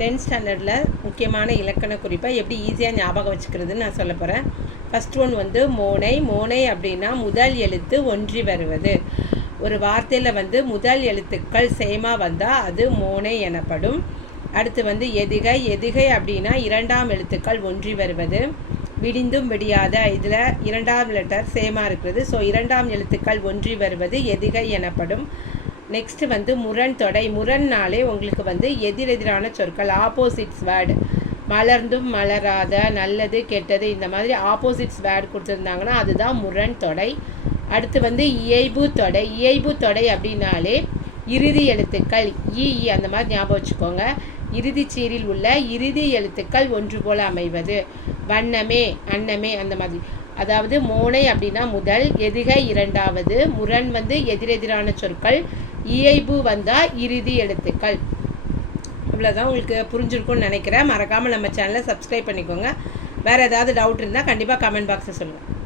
10th ஸ்டாண்டர்டில் முக்கியமான இலக்கண குறிப்பை எப்படி ஈஸியாக ஞாபகம் வச்சுக்கிறதுன்னு நான் சொல்ல போகிறேன். ஃபஸ்ட் ஒன் வந்து மோனை. மோனை அப்படின்னா முதல் எழுத்து ஒன்றி வருவது. ஒரு வார்த்தையில் முதல் எழுத்துக்கள் சேமாக வந்தால் அது மோனை எனப்படும். அடுத்து எதுகை. எதுகை அப்படின்னா இரண்டாம் எழுத்துக்கள் ஒன்றி வருவது. விடிந்தும் விடியாத, இதில் இரண்டாம் லெட்டர் சேமாக இருக்கிறது. ஸோ இரண்டாம் எழுத்துக்கள் ஒன்றி வருவது எதுகை எனப்படும். நெக்ஸ்ட் முரண் தொடை. முரண்னாலே உங்களுக்கு எதிரெதிரான சொற்கள், ஆப்போசிட்ஸ் வேர்டு. மலர்ந்தும் மலராத, நல்லது கெட்டது, இந்த மாதிரி ஆப்போசிட்ஸ் வேர்டு கொடுத்துருந்தாங்கன்னா அதுதான் முரண் தொடை. அடுத்து இயைபு தொடை. இயைபு தொடை அப்படின்னாலே இறுதி எழுத்துக்கள் ஈ அந்த மாதிரி ஞாபகம் வச்சுக்கோங்க. இறுதி சீரில் உள்ள இறுதி எழுத்துக்கள் ஒன்று போல அமைவது. வண்ணமே, அன்னமே, அந்த மாதிரி. அதாவது மோனை அப்படின்னா முதல், எதுகை இரண்டாவது, முரண் எதிரெதிரான சொற்கள், இயைபு வந்தால் இறுதி எழுத்துக்கள். இவ்வளோதான் உங்களுக்கு புரிஞ்சிருக்கும்னு நினைக்கிறேன். மறக்காமல் நம்ம சேனலை சப்ஸ்கிரைப் பண்ணிக்கோங்க. வேறு ஏதாவது டவுட் இருந்தால் கண்டிப்பாக கமெண்ட் பாக்ஸில் சொல்லுங்கள்.